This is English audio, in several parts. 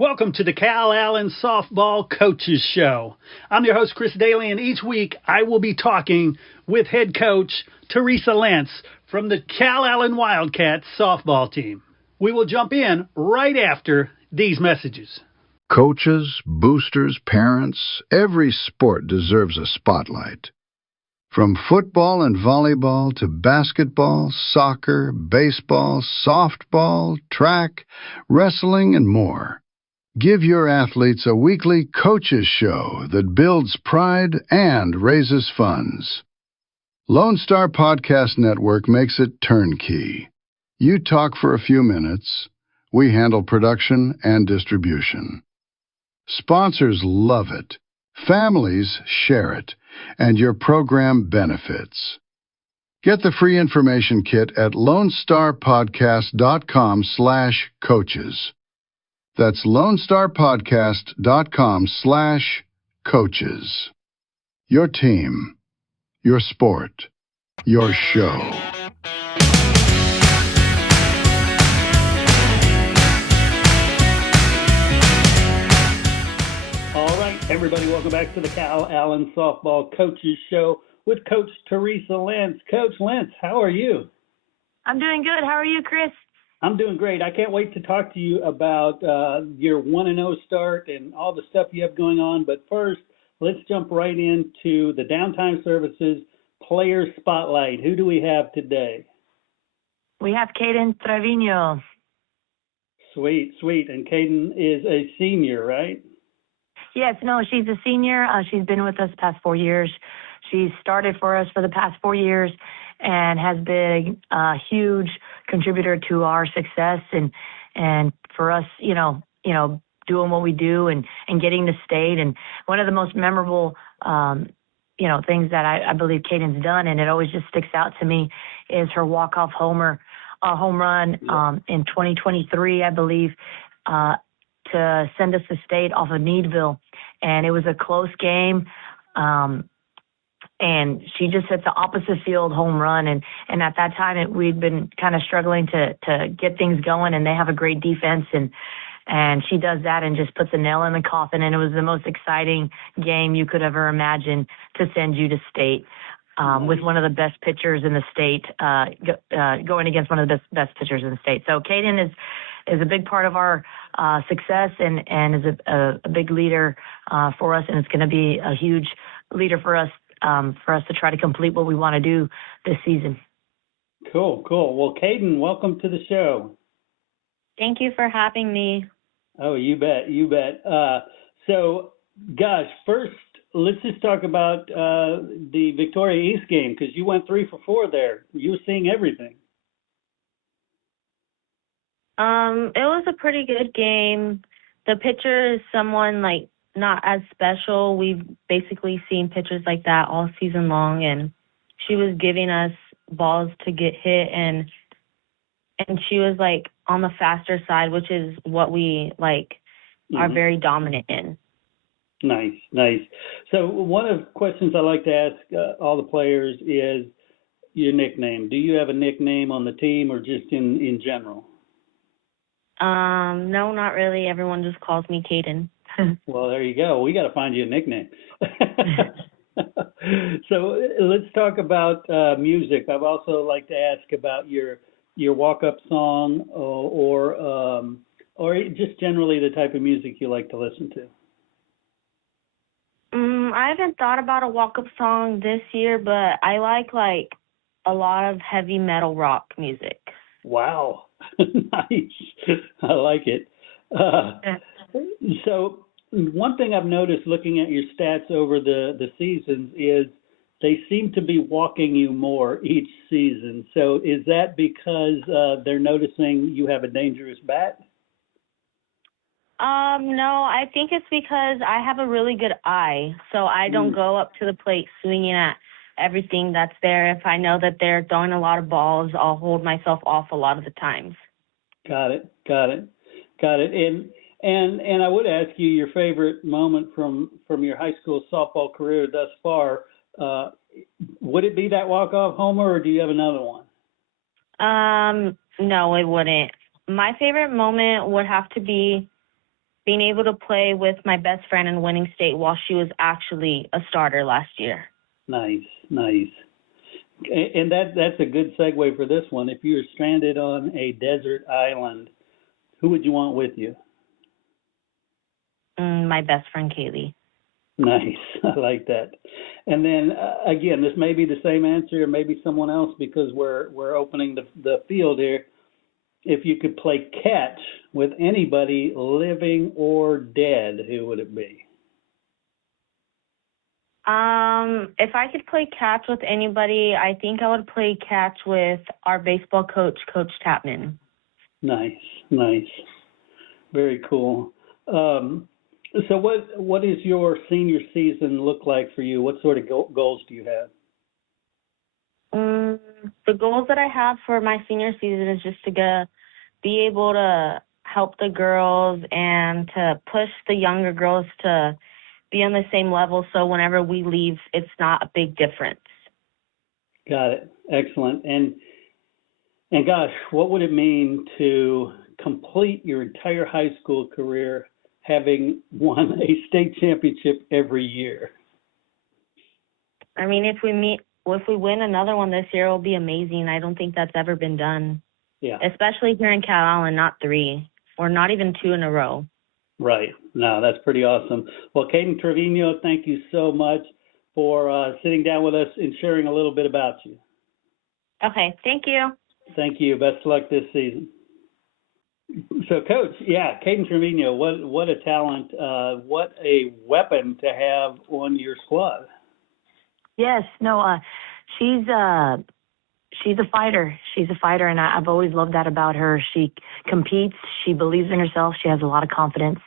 Welcome to the Calallen Softball Coaches Show. I'm your host, Chris Daly, and each week I will be talking with head coach Teresa Lentz from the Calallen Wildcats softball team. We will jump in right after these messages. Coaches, boosters, parents, every sport deserves a spotlight. From football and volleyball to basketball, soccer, baseball, softball, track, wrestling, and more. Give your athletes a weekly coaches show that builds pride and raises funds. Lone Star Podcast Network makes it turnkey. You talk for a few minutes. We handle production and distribution. Sponsors love it. Families share it. And your program benefits. Get the free information kit at LoneStarPodcast.com/coaches. That's LoneStarPodcast.com/coaches. Your team, your sport, your show. All right, everybody, welcome back to the Calallen Softball Coaches Show with Coach Teresa Lentz. Coach Lentz, how are you? I'm doing good. How are you, Chris? I'm doing great. I can't wait to talk to you about your 1-0 start and all the stuff you have going on. But first, let's jump right into the Downtime Services Player Spotlight. Who do we have today? We have Caden Trevino. Sweet, sweet. And Caden is a senior, right? Yes, no, she's a senior. She's been with us the past 4 years. She's started for us for the past 4 years and has been a huge contributor to our success and for us, you know, doing what we do and getting to state. And one of the most memorable, things that I believe Caden's done, and it always just sticks out to me, is her walk-off home run in 2023, I believe, to send us to state off of Needville. And it was a close game. And she just hit the opposite field home run. And at that time, we'd been kind of struggling to get things going, and they have a great defense. And she does that and just puts a nail in the coffin. And it was the most exciting game you could ever imagine to send you to state with one of the best pitchers in the state, going against one of the best pitchers in the state. So Caden is a big part of our success and is a big leader for us. And it's going to be a huge leader for us to try to complete what we want to do this season. Cool. Well, Caden, welcome to the show. Thank you for having me. Oh, you bet. So, gosh, first, let's just talk about the Victoria East game, because you went 3 for 4 there. You were seeing everything. It was a pretty good game. The pitcher is someone not as special. We've basically seen pitchers like that all season long, and she was giving us balls to get hit, and she was on the faster side, which is what we are very dominant in. Nice. So one of the questions I like to ask all the players is your nickname. Do you have a nickname on the team or just in general? No, not really. Everyone just calls me Caden. Well, there you go. We got to find you a nickname. So let's talk about music. I'd also like to ask about your walk-up song or just generally the type of music you like to listen to. I haven't thought about a walk-up song this year, but I like a lot of heavy metal rock music. Wow. Nice. I like it. So one thing I've noticed looking at your stats over the seasons is they seem to be walking you more each season. So is that because they're noticing you have a dangerous bat? No, I think it's because I have a really good eye. So I don't go up to the plate swinging at everything that's there. If I know that they're throwing a lot of balls, I'll hold myself off a lot of the times. Got it. And I would ask you your favorite moment from your high school softball career thus far. Would it be that walk-off homer, or do you have another one? No, it wouldn't. My favorite moment would have to be being able to play with my best friend in winning state while she was actually a starter last year. Nice, nice. And that's a good segue for this one. If you were stranded on a desert island, who would you want with you? My best friend, Kaylee. Nice. I like that. And then, again, this may be the same answer or maybe someone else because we're opening the field here. If you could play catch with anybody, living or dead, who would it be? If I could play catch with anybody, I think I would play catch with our baseball coach, Coach Tapman. Nice, nice. Very cool. So what is your senior season look like for you? What sort of goals do you have? The goals that I have for my senior season is just to be able to help the girls and to push the younger girls to be on the same level so whenever we leave, it's not a big difference. Got it. Excellent. And gosh, what would it mean to complete your entire high school career having won a state championship every year? I mean, if we win another one this year, it'll be amazing. I don't think that's ever been done. Yeah. Especially here in Calallen, not 3 or not even 2 in a row. Right. No, that's pretty awesome. Well, Kaden Trevino, thank you so much for sitting down with us and sharing a little bit about you. Okay. Thank you. Thank you. Best of luck this season. So, Coach, yeah, Kaden Trevino, what a talent, what a weapon to have on your squad. Yes, no, she's a fighter. She's a fighter, and I've always loved that about her. She competes. She believes in herself. She has a lot of confidence,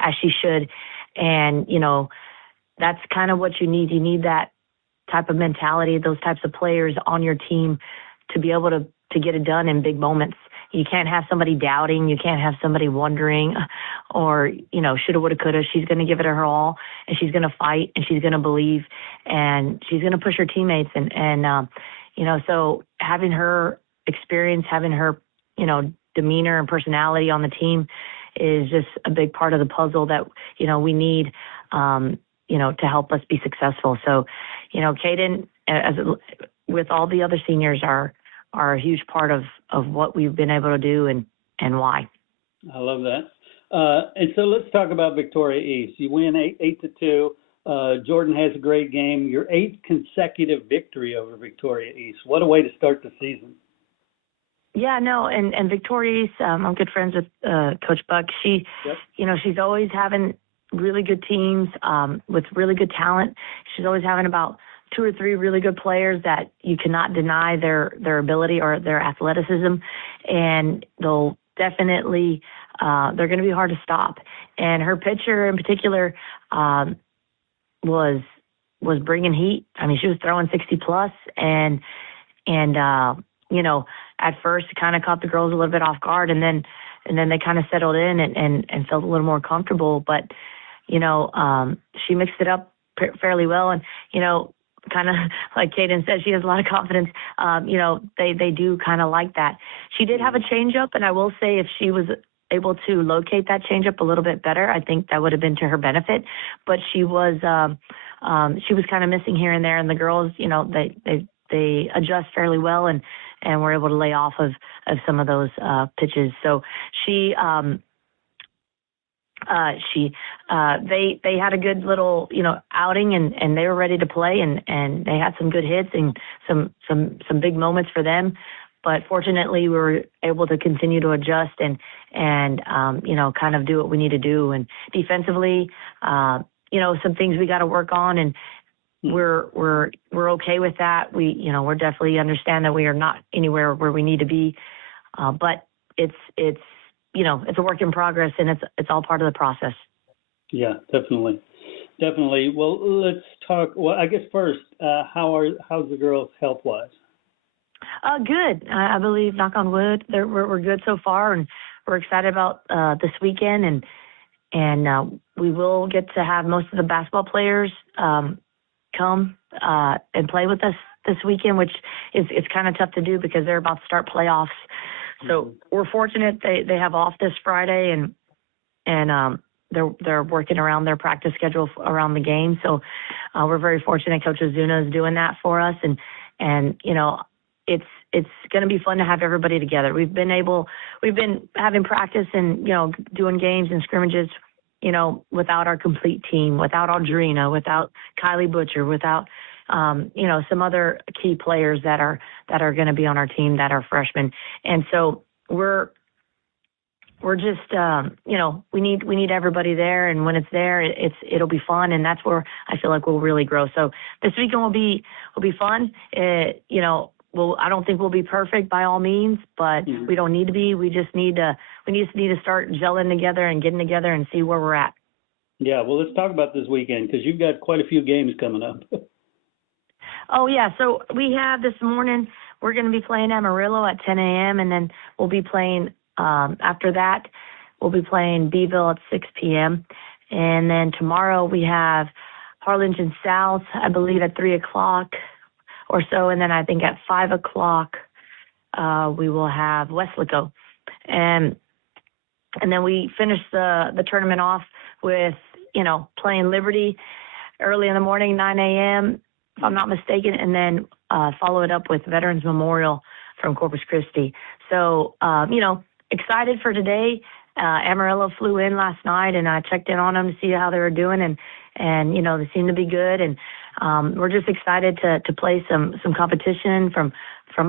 as she should. And, that's kind of what you need. You need that type of mentality, those types of players on your team to be able to get it done in big moments. You can't have somebody doubting. You can't have somebody wondering or, shoulda, woulda, coulda. She's going to give it her all, and she's going to fight, and she's going to believe, and she's going to push her teammates. So having her experience, having her, demeanor and personality on the team is just a big part of the puzzle that, we need, to help us be successful. So, Kaden, with all the other seniors, are a huge part of what we've been able to do and why. I love that. And so let's talk about Victoria East. You win 8-2. Jordan has a great game. Your 8th consecutive victory over Victoria East. What a way to start the season. Yeah, no, and Victoria East, I'm good friends with Coach Buck. She's always having really good teams with really good talent. She's always having about 2 or 3 really good players that you cannot deny their ability or their athleticism, and they'll definitely they're going to be hard to stop. And her pitcher in particular was bringing heat. I mean, she was throwing 60 plus, and at first it kind of caught the girls a little bit off guard, and then they kind of settled in and felt a little more comfortable. But she mixed it up fairly well, and kind of like Kaden said, she has a lot of confidence. They do kind of like that. She did have a changeup, and I will say if she was able to locate that changeup a little bit better, I think that would have been to her benefit. But she was kind of missing here and there, and the girls, they adjust fairly well and were able to lay off of some of those pitches. So they had a good little, outing and they were ready to play and they had some good hits and some big moments for them. But fortunately, we were able to continue to adjust and kind of do what we need to do. And defensively, some things we got to work on, and we're okay with that. We're definitely understand that we are not anywhere where we need to be, but it's a work in progress, and it's all part of the process. Yeah, definitely. Well, let's talk. Well, I guess first, how's the girls health-wise? Good. I believe, knock on wood, we're good so far, and we're excited about this weekend, and we will get to have most of the basketball players come and play with us this weekend, which it's kind of tough to do because they're about to start playoffs. So we're fortunate they have off this Friday, and they're working around their practice schedule around the game. So we're very fortunate Coach Ozuna is doing that for us. And it's going to be fun to have everybody together. We've been having practice and, doing games and scrimmages, without our complete team, without Audrina, without Kylie Butcher, without, some other key players that are going to be on our team that are freshmen. And so we're just, we need everybody there. And when it's there, it'll be fun. And that's where I feel like we'll really grow. So this weekend will be fun. Well, I don't think we'll be perfect by all means, but we don't need to be. We just need to start gelling together and getting together and see where we're at. Yeah, well, let's talk about this weekend because you've got quite a few games coming up. Oh, yeah. So we have this morning, we're going to be playing Amarillo at 10 a.m., and then we'll be playing, after that, we'll be playing Beeville at 6 p.m. And then tomorrow we have Harlingen South, I believe, at 3 o'clock. Or so, and then I think at 5 o'clock we will have Westlaco, and then we finish the tournament off with playing Liberty early in the morning, 9 a.m. if I'm not mistaken, and then follow it up with Veterans Memorial from Corpus Christi. So excited for today. Amarillo flew in last night, and I checked in on them to see how they were doing, and they seem to be good, and we're just excited to play some competition from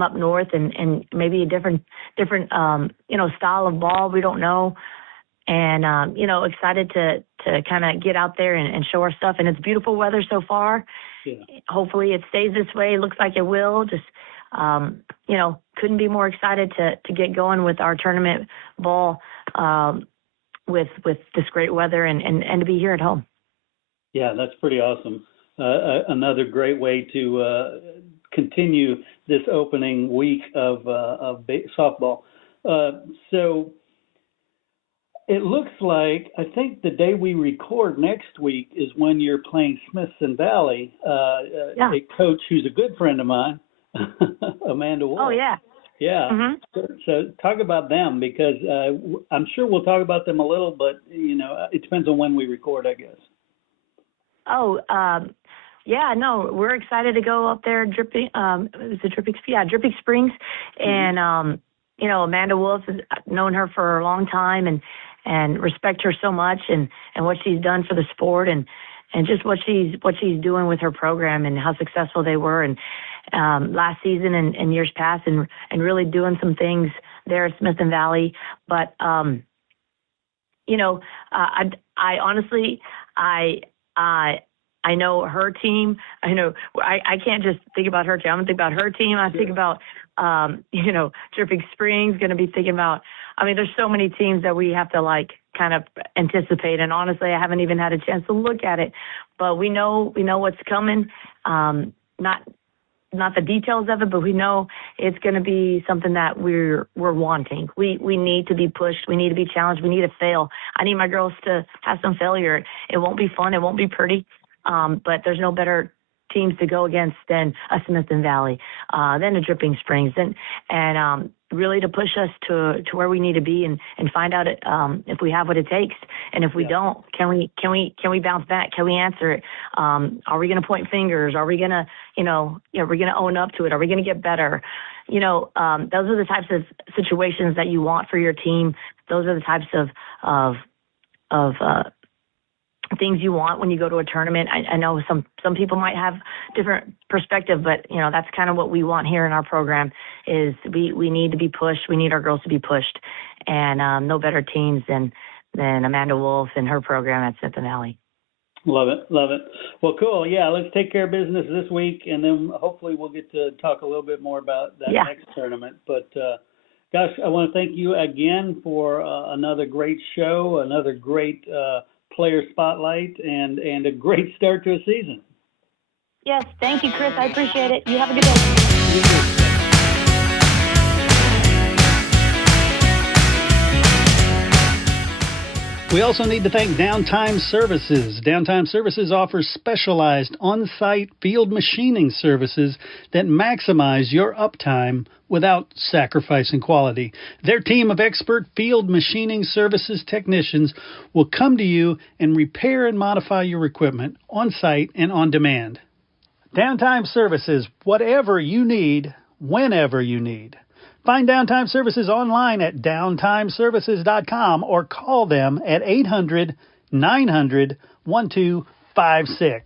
up north and maybe a different style of ball. We don't know, and excited to kind of get out there and show our stuff. And it's beautiful weather so far. Yeah. Hopefully it stays this way. It looks like it will. Just couldn't be more excited to get going with our tournament ball with this great weather and to be here at home. Yeah, that's pretty awesome. Another great way to continue this opening week of softball. So it looks like, I think the day we record next week is when you're playing Smithson Valley, a coach who's a good friend of mine, Amanda Wolf. Oh, yeah. Yeah. Mm-hmm. So talk about them because I'm sure we'll talk about them a little, but, it depends on when we record, I guess. Oh, yeah, no, we're excited to go up there, Dripping Springs. And, Amanda Wolf, has known her for a long time and respect her so much and what she's done for the sport and just what she's doing with her program and how successful they were and last season and years past and really doing some things there at Smith and Valley. But, I honestly, I know her team. I know I can't just think about her team. I'm going to think about her team. I think about, Dripping Springs, going to be thinking about, there's so many teams that we have to kind of anticipate. And honestly, I haven't even had a chance to look at it, but we know what's coming. Not the details of it, but we know it's going to be something that we're wanting. We need to be pushed. We need to be challenged. We need to fail. I need my girls to have some failure. It won't be fun. It won't be pretty. But there's no better teams to go against than a Smithton Valley, than a Dripping Springs, and really to push us to where we need to be and find out if we have what it takes, and if we don't, can we bounce back? Can we answer it? Are we going to point fingers? Are we going to we're going to own up to it? Are we going to get better? Those are the types of situations that you want for your team. Those are the types of things you want when you go to a tournament. I know some people might have different perspective, but that's kind of what we want here in our program is we need to be pushed. We need our girls to be pushed, and no better teams than Amanda Wolf and her program at Smith Valley. Love it. Well, cool. Yeah, let's take care of business this week, and then hopefully we'll get to talk a little bit more about that next tournament. But gosh, I want to thank you again for another great show, another great player spotlight, and a great start to a season. Yes, thank you, Chris. I appreciate it. You have a good day. We also need to thank Downtime Services. Downtime Services offers specialized on-site field machining services that maximize your uptime without sacrificing quality. Their team of expert field machining services technicians will come to you and repair and modify your equipment on-site and on demand. Downtime Services, whatever you need, whenever you need. Find Downtime Services online at downtimeservices.com or call them at 800-900-1256.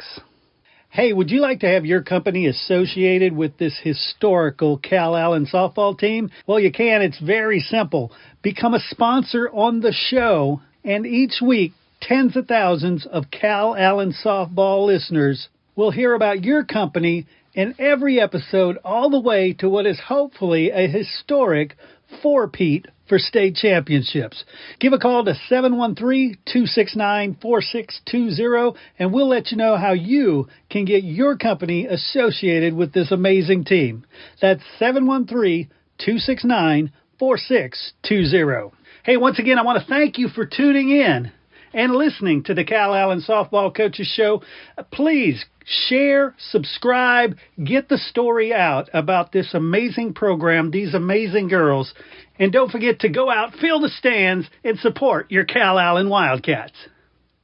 Hey, would you like to have your company associated with this historical Calallen softball team? Well, you can. It's very simple. Become a sponsor on the show, and each week, tens of thousands of Calallen softball listeners will hear about your company in every episode, all the way to what is hopefully a historic four-peat for state championships. Give a call to 713-269-4620, and we'll let you know how you can get your company associated with this amazing team. That's 713-269-4620. Hey, once again, I want to thank you for tuning in and listening to the Calallen Softball Coaches Show. Please share, subscribe, get the story out about this amazing program, these amazing girls, and don't forget to go out, fill the stands, and support your Calallen Wildcats.